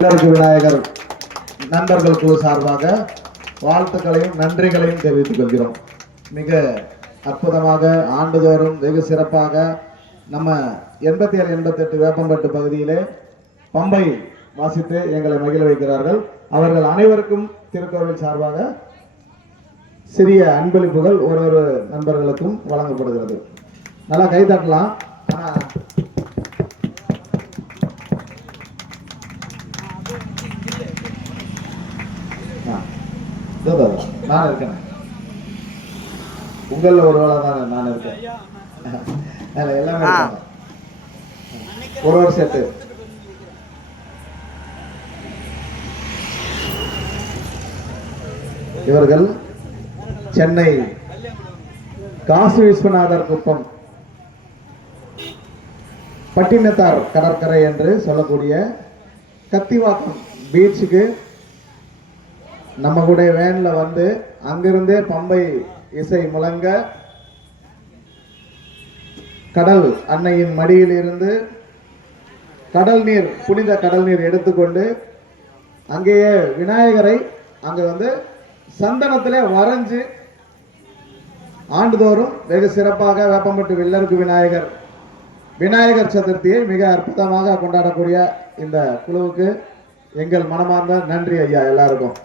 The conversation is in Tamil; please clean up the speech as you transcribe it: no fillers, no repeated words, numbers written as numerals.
விநாயகர் நண்பர்கள் குழு சார்பாக வாழ்த்துக்களையும் நன்றிகளையும் தெரிவித்துக் கொள்கிறோம். மிக அற்புதமாக ஆண்டுதோறும் வெகு சிறப்பாக நம்ம 87 88 வேப்பம்பட்டு பகுதியிலே பம்பை வாசித்து எங்களை மகிழ வைக்கிறார்கள். அவர்கள் அனைவருக்கும் திருக்கோவில் சார்பாக சிறிய அன்பளிப்புகள் ஒரு நண்பர்களுக்கும் வழங்கப்படுகிறது. நல்லா கை தட்டலாம். நான் இருக்கேன், உங்கள ஒரு வேளை தான் நான் இருக்கேன். எல்லாமே ஒரு செட்டு. இவர்கள் சென்னை காசி விஸ்வநாதர் குப்பம் பட்டினத்தார் கடற்கரை என்று சொல்லக்கூடிய கத்திவாக்கம் பீச்சுக்கு நம்ம கூட வேன்ல வந்து அங்கிருந்தே பம்பை இசை முழங்க கடல் அன்னையின் மடியில் இருந்து கடல் நீர், புனித கடல் நீர் எடுத்துக்கொண்டு அங்கேயே விநாயகரை அங்க வந்து சந்தனத்திலே வரைஞ்சு ஆண்டுதோறும் வெகு சிறப்பாக வேப்பம்பட்டு வில்லருக்கு விநாயகர் சதுர்த்தியை மிக அற்புதமாக கொண்டாடக்கூடிய இந்த குழுவுக்கு எங்கள் மனமார்ந்த நன்றி ஐயா எல்லாருக்கும்.